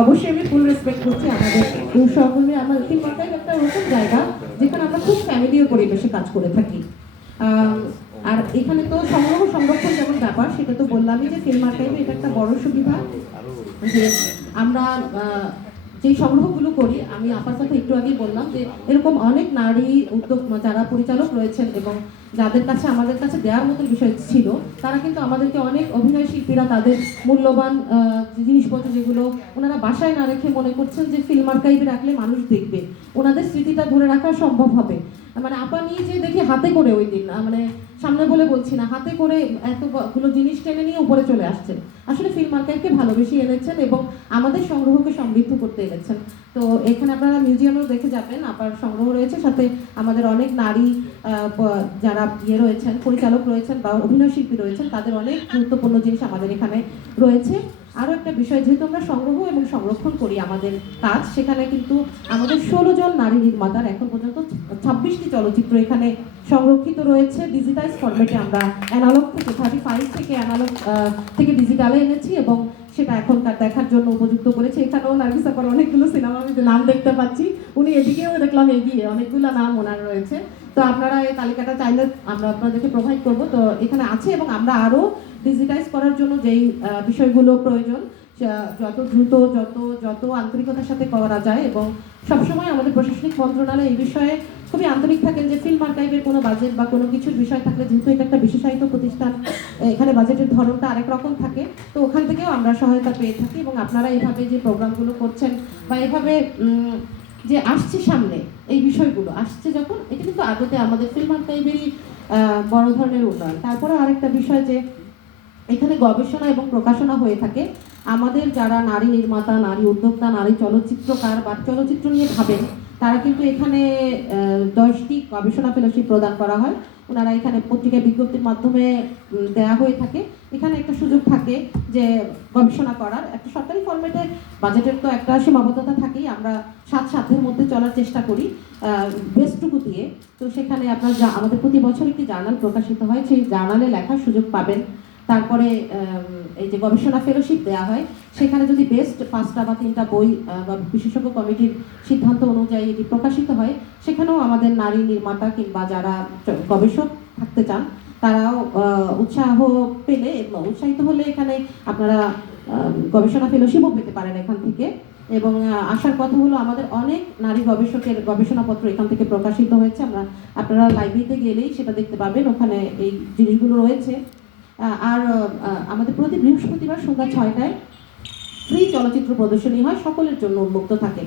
অবশ্যই আমি ফুল রেসপেক্ট করছি আমাদের সহকর্মী। আমার ফিল্ম আর্কাইভ একটা ওরকম জায়গা যেখানে আমরা খুব ফ্যামিলিয়ার পরিবেশে কাজ করে থাকি। আর এখানে তো সংগ্রহ সংরক্ষণ যেমন ব্যাপার, সেটা তো বললামই যে ফিল্ম আর্কাইভে এটা একটা বড় সুবিধা যে আমরা যে সংগ্রহগুলো করি, আমি আপার সাথে একটু আগেই বললাম যে এরকম অনেক নারী উদ্যোগ যারা পরিচালক রয়েছেন এবং যাদের কাছে আমাদের কাছে দেওয়ার মতো বিষয় ছিল, তারা কিন্তু আমাদেরকে অনেক অভিনয় শিল্পীরা তাদের মূল্যবান জিনিসপত্র যেগুলো ওনারা বাসায় না রেখে মনে করছেন যে ফিল্ম আর্কাইভে রাখলে মানুষ দেখবে, ওনাদের স্মৃতিটা ধরে রাখা সম্ভব হবে। মানে আপা নিজে দেখি হাতে করে ওই দিন, মানে সামনে বলে বলছি না, হাতে করে এতগুলো জিনিস টেনে নিয়ে উপরে চলে আসছেন। আসলে ফিল্ম আর্কাইভকে ভালোবেসে এনেছেন এবং আমাদের সংগ্রহকে সমৃদ্ধ করতে এনেছেন। তো এখানে আপনারা মিউজিয়ামেও দেখে যাবেন, আপার সংগ্রহ রয়েছে, সাথে আমাদের অনেক নারী যারা রয়েছেন, পরিচালক রয়েছেন বা অভিনয় শিল্পী রয়েছেন, তাদের অনেক গুরুত্বপূর্ণ জিনিস আমাদের এখানে রয়েছে। আরও একটা বিষয়, যেহেতু আমরা সংগ্রহ এবং সংরক্ষণ করি আমাদের কাজ, সেখানে কিন্তু আমাদের 16 জন নারী নির্মাতার এখন পর্যন্ত 26টি চলচ্চিত্র এখানে সংরক্ষিত রয়েছে ডিজিটাইজ ফরম্যাটে। আমরা অ্যানালগ থেকে 35 থেকে অ্যানালগ থেকে ডিজিটালে এনেছি এবং সেটা এখনকার দেখার জন্য উপযুক্ত করেছে। এখানেও নার্গিস আপার অনেকগুলো সিনেমা আমি নাম দেখতে পাচ্ছি, উনি এদিকেও দেখলাম এগিয়ে, অনেকগুলো নাম ওনার রয়েছে। তো আপনারা এই তালিকাটা চাইলে আমরা আপনাদেরকে প্রোভাইড করবো, তো এখানে আছে। এবং আমরা আরও ডিজিটাইজ করার জন্য যেই বিষয়গুলো প্রয়োজন, যত দ্রুত যত আন্তরিকতার সাথে করা যায়, এবং সবসময় আমাদের প্রশাসনিক মন্ত্রণালয় এই বিষয়ে খুবই আন্তরিক থাকেন যে ফিল্ম আর্কাইভের কোনো বাজেট বা কোনো কিছুর বিষয় থাকলে, যেহেতু এটা একটা বিশেষায়িত প্রতিষ্ঠান, এখানে বাজেটের ধরনটা আরেক রকম থাকে, তো ওখান থেকেও আমরা সহায়তা পেয়ে থাকি। এবং আপনারা এইভাবে যে প্রোগ্রামগুলো করছেন বা এভাবে যে আসছে সামনে এই বিষয়গুলো আসছে যখন, এটা কিন্তু আদতে আমাদের ফিল্ম আর্কাইভেরই বড় ধরনের উন্নয়ন। তারপরে আরেকটা বিষয় যে এখানে গবেষণা এবং প্রকাশনা হয়ে থাকে। আমাদের যারা নারী নির্মাতা, নারী উদ্যোক্তা, নারী চলচ্চিত্রকার বা চলচ্চিত্র নিয়ে ভাবেন, তারা কিন্তু এখানে 10টি গবেষণা ফেলোশিপ প্রদান করা হয়। ওনারা এখানে পত্রিকায় বিজ্ঞপ্তির মাধ্যমে দেয়া হয়ে থাকে। এখানে একটা সুযোগ থাকে যে গবেষণা করার, একটা সরকারি ফরম্যাটে বাজেটের তো একটা সীমাবদ্ধতা থাকেই, আমরা সাধ্যের মধ্যে চলার চেষ্টা করি বেস্টটুকু দিয়ে। তো সেখানে আপনার আমাদের প্রতি বছর একটি জার্নাল প্রকাশিত হয়, সেই জার্নালে লেখার সুযোগ পাবেন। তারপরে এই যে গবেষণা ফেলোশিপ দেওয়া হয়, সেখানে যদি বেস্ট 5টা বা 3টা বই বিশেষজ্ঞ কমিটির সিদ্ধান্ত অনুযায়ী এটি প্রকাশিত হয়, সেখানেও আমাদের নারী নির্মাতা কিংবা যারা গবেষক থাকতে চান, তারাও উৎসাহ পেলে এবং উৎসাহিত হলে এখানে আপনারা গবেষণা ফেলোশিপও পেতে পারেন এখান থেকে। এবং আসার কথা হলো, আমাদের অনেক নারী গবেষকের গবেষণাপত্র এখান থেকে প্রকাশিত হয়েছে। আপনারা লাইব্রেরিতে গেলেই সেটা দেখতে পাবেন, ওখানে এই জিনিসগুলো রয়েছে। আর আমাদের প্রতি বৃহস্পতিবার সন্ধ্যা 6টায় ফ্রি চলচ্চিত্র প্রদর্শনী হয়, সকলের জন্য উন্মুক্ত থাকে।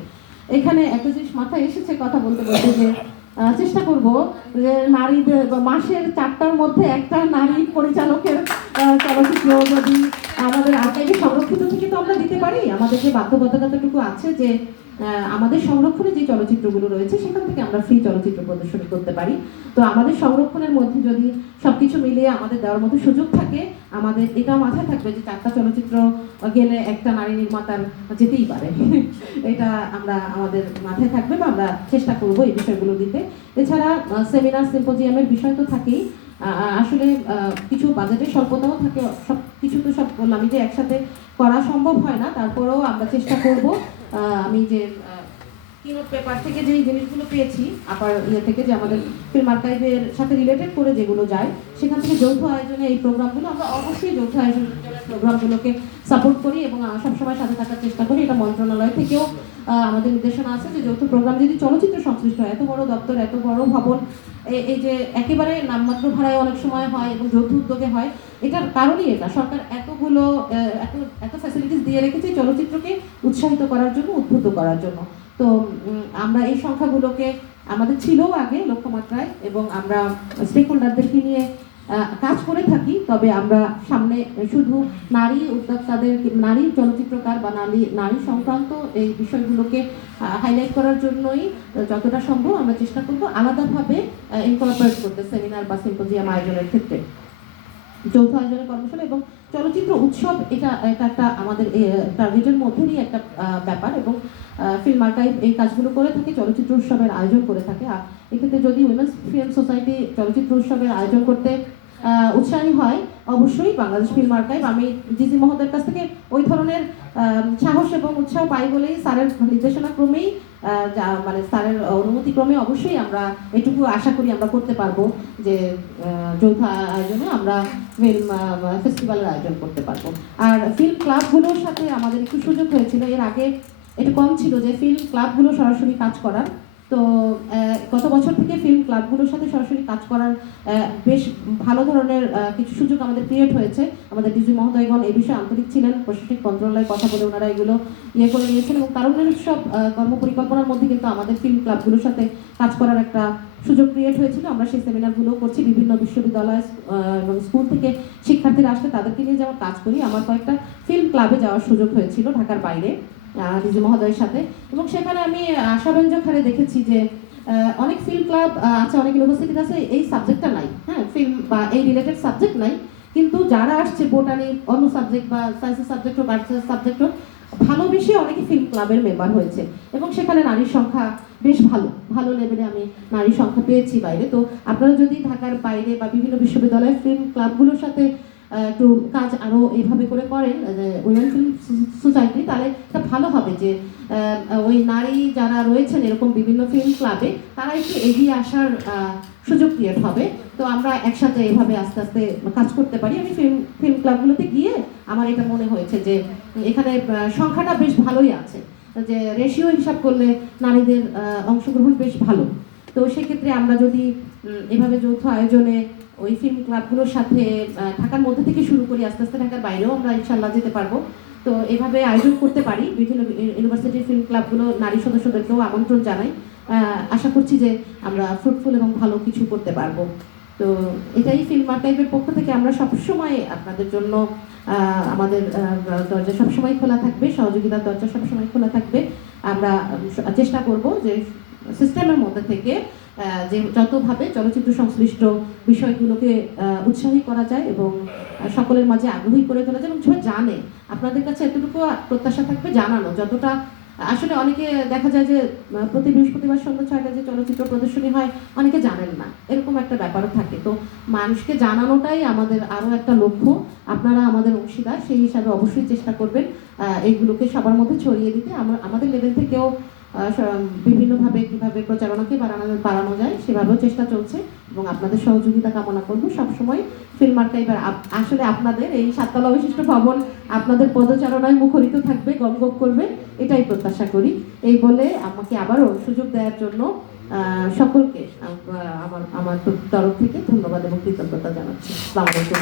এখানে একটা জিনিস মাথায় এসেছে কথা বলতে বলতে, যে চেষ্টা করব যে নারীদের মাসের 4টার মধ্যে একটা নারী পরিচালকের চলচ্চিত্র যদি আমাদের আর্কাইভে সংরক্ষিত থেকে তো আমরা দিতে পারি। আমাদের যে বাধ্যবাধকতাটুকু আছে যে আমাদের সংরক্ষণে যে চলচ্চিত্রগুলো রয়েছে সেখান থেকে আমরা ফ্রি চলচ্চিত্র প্রদর্শনী করতে পারি। তো আমাদের সংরক্ষণের মধ্যে যদি সবকিছু মিলিয়ে আমাদের দেওয়ার মতো সুযোগ থাকে, আমাদের এটা মাথায় থাকবে যে 4টা চলচ্চিত্র গেলে একটা নারী নির্মাতার যেতেই পারে। এটা আমরা আমাদের মাথায় থাকবে বা আমরা চেষ্টা করব এই বিষয়গুলো দিতে। এছাড়া সেমিনার সিম্পোজিয়ামের বিষয় তো থাকেই, আসলে কিছু বাজেটের স্বল্পতাও থাকে, সব কিছু তো সব বললাম যে একসাথে করা সম্ভব হয় না, তারপরেও আমরা চেষ্টা করব। আমি যে কিনোট পেপার থেকে যেই জিনিসগুলো পেয়েছি আপার থেকে, যে আমাদের ফিল্ম আর্কাইভের সাথে রিলেটেড করে যেগুলো যায়, সেখান থেকে যৌথ আয়োজনে এই প্রোগ্রামগুলো আমরা অবশ্যই যৌথ আয়োজনের প্রোগ্রামগুলোকে সাপোর্ট করি এবং সবসময় সাথে থাকার চেষ্টা করি। এটা মন্ত্রণালয় থেকেও আমাদের নির্দেশনা আছে যে যৌথ প্রোগ্রাম যদি চলচ্চিত্র সংশ্লিষ্ট হয়, এত বড় দপ্তর, এত বড় ভবন, এই যে একেবারে নামমাত্র ভাড়ায় অনেক সময় হয় এবং যৌথ উদ্যোগে হয়, এটার কারণই এটা সরকার এতগুলো এত ফ্যাসিলিটিস দিয়ে রেখেছে চলচ্চিত্রকে উৎসাহিত করার জন্য, উদ্বুদ্ধ করার জন্য। তো আমরা এই সংখ্যাগুলোকে, আমাদের ছিলও আগে লক্ষ্যমাত্রায়, এবং আমরা স্টেক হোল্ডারদেরকে নিয়ে কাজ করে থাকি। তবে আমরা সামনে শুধু নারী উদ্যোক্তাদের, নারী চলচ্চিত্রকার বা নারী সংক্রান্ত এই বিষয়গুলোকে হাইলাইট করার জন্যই যতটা সম্ভব আমরা চেষ্টা করব আলাদাভাবে ইনকর্পোরেট করতে সেমিনার বা সিম্পোজিয়াম আয়োজনের ক্ষেত্রে, যৌথ আয়োজনের কর্মশালা এবং চলচ্চিত্র উৎসব। এটা একটা আমাদের টার্গেটের মধ্যেই একটা ব্যাপার। এবং ফিল্ম আর্কাইভ এই কাজগুলো করে থাকে, চলচ্চিত্র উৎসবের আয়োজন করে থাকে। আর এক্ষেত্রে যদি উইমেন্স ফিল্ম সোসাইটি চলচ্চিত্র উৎসবের আয়োজন করতে উৎসাহী হয় অবশ্যই বাংলাদেশ ফিল্ম আর্কাইভ। আমি জিজি মহোদয়ের কাছ থেকে ওই ধরনের সাহস এবং উৎসাহ পাই বলেই স্যারের নির্দেশনা ক্রমেই মানে স্যারের অনুমতি ক্রমে অবশ্যই আমরা এটুকু আশা করি আমরা করতে পারবো যে যৌথ আয়োজনে আমরা ফিল্ম ফেস্টিভ্যালের আয়োজন করতে পারবো। আর ফিল্ম ক্লাবগুলোর সাথে আমাদের একটু সুযোগ হয়েছিল, এর আগে একটু কম ছিল যে ফিল্ম ক্লাবগুলো সরাসরি কাজ করার। তো গত বছর থেকে ফিল্ম ক্লাবগুলোর সাথে সরাসরি কাজ করার বেশ ভালো ধরনের কিছু সুযোগ আমাদের ক্রিয়েট হয়েছে। আমাদের ডিজি মহোদয়গণ এই বিষয়ে আন্তরিক ছিলেন, প্রশাসনিক মন্ত্রণালয়ে কথা বলে ওনারা এগুলো ইয়ে করে নিয়েছেন এবং তারুণ্যের সব কর্মপরিকল্পনার মধ্যে কিন্তু আমাদের ফিল্ম ক্লাবগুলোর সাথে কাজ করার একটা সুযোগ ক্রিয়েট হয়েছিল। আমরা সেই সেমিনারগুলো করছি, বিভিন্ন বিশ্ববিদ্যালয় এবং স্কুল থেকে শিক্ষার্থীরা আসলে তাদেরকে নিয়ে যাওয়ার কাজ করি। আমার কয়েকটা ফিল্ম ক্লাবে যাওয়ার সুযোগ হয়েছিল ঢাকার বাইরে ডিজি মহোদয়ের সাথে, এবং সেখানে আমি আশাব্যঞ্জক হারে দেখেছি যে অনেক ফিল্ম ক্লাব আছে, অনেক ইউনিভার্সিটিতে আছে, এই সাবজেক্টটা নাই, হ্যাঁ, ফিল্ম বা এই রিলেটেড সাবজেক্ট নাই, কিন্তু যারা আসছে বোটানি অন্য সাবজেক্ট বা সায়েন্সের সাবজেক্ট হোক আর্টসের সাবজেক্ট হোক ভালোবেসে অনেকে ফিল্ম ক্লাবের মেম্বার হয়েছে এবং সেখানে নারীর সংখ্যা বেশ ভালো লেভেলে আমি নারীর সংখ্যা পেয়েছি বাইরে। তো আপনারা যদি ঢাকার বাইরে বা বিভিন্ন বিশ্ববিদ্যালয়ের ফিল্ম ক্লাবগুলোর সাথে একটু কাজ আরও এভাবে করে করেন উইমেন ফিল্ম সোসাইটি, তাহলে এটা ভালো হবে যে ওই নারী যারা রয়েছেন এরকম বিভিন্ন ফিল্ম ক্লাবে তারা একটু এগিয়ে আসার সুযোগ ক্রিয়েট হবে। তো আমরা একসাথে এভাবে আস্তে আস্তে কাজ করতে পারি। আমি ফিল্ম ক্লাবগুলোতে গিয়ে আমার এটা মনে হয়েছে যে এখানে সংখ্যাটা বেশ ভালোই আছে, যে রেশিও হিসাব করলে নারীদের অংশগ্রহণ বেশ ভালো। তো সেক্ষেত্রে আমরা যদি এভাবে যৌথ আয়োজনে ওই ফিল্ম ক্লাবগুলোর সাথে ঢাকার মধ্যে থেকে শুরু করি, আস্তে আস্তে ঢাকার বাইরেও আমরা ইনশাল্লাহ যেতে পারবো। তো এভাবে আয়োজন করতে পারি, বিভিন্ন ইউনিভার্সিটির ফিল্ম ক্লাবগুলো নারী সদস্যদেরকেও আমন্ত্রণ জানাই। আশা করছি যে আমরা ফ্রুটফুল এবং ভালো কিছু করতে পারবো। তো এটাই ফিল্ম আর্কাইভের পক্ষ থেকে আমরা সবসময় আপনাদের জন্য আমাদের দরজা সবসময় খোলা থাকবে, সহযোগিতার দরজা সবসময় খোলা থাকবে। আমরা চেষ্টা করব যে সিস্টেমের মধ্যে থেকে যে যতভাবে চলচ্চিত্র সংশ্লিষ্ট বিষয়গুলোকে উৎসাহী করা যায় এবং সকলের মাঝে আগ্রহী করে তোলা যায় এবং সবাই জানে। আপনাদের কাছে এতটুকু প্রত্যাশা থাকবে জানানো, যতটা আসলে অনেকে দেখা যায় যে প্রতি বৃহস্পতিবার সন্ধ্যা 6টায় যে চলচ্চিত্র প্রদর্শনী হয় অনেকে জানেন না, এরকম একটা ব্যাপারও থাকে। তো মানুষকে জানানোটাই আমাদের আরও একটা লক্ষ্য। আপনারা আমাদের অংশীদার, সেই হিসাবে অবশ্যই চেষ্টা করবেন এইগুলোকে সবার মধ্যে ছড়িয়ে দিতে। আমাদের লেভেল থেকেও বিভিন্নভাবে কীভাবে প্রচারণাকে বাড়ানো যায় সেভাবেও চেষ্টা চলছে এবং আপনাদের সহযোগিতা কামনা করবো সবসময়। ফিল্ম আর্কাইভের আসলে আপনাদের এই 7 তলা বিশিষ্ট ভবন আপনাদের পদচারণায় মুখরিত থাকবে, গমগম করবে, এটাই প্রত্যাশা করি। এই বলে আমাকে আবারও সুযোগ দেওয়ার জন্য সকলকে আমার তরফ থেকে ধন্যবাদ এবং কৃতজ্ঞতা জানাচ্ছি। আসসালামু আলাইকুম।